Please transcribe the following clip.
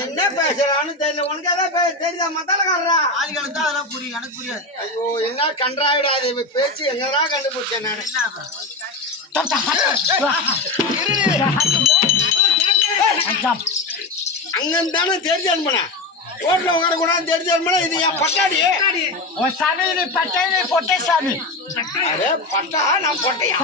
என்ன பேசுறான்னு தெரியல உனக்கு ஏதாவது தெரியுதா மத்தாலக்காரரா ஆளுகளுக்கு தான் அதெல்லாம் புரியும் எனக்கு புரியாது ஐயோ என்ன கன்றாவிடாது பேச்சு எங்கடா கண்டுபிடிச்சேன் நான் அங்கந்தானே தெரிஞ்சு பண்ண ரோட்ல உட்கார கூடாது தெரிஞ்சு இது என் பட்டாடி சாமி பட்டாணி பொட்டை சாமி அரே பட்டா நான் பொட்டையா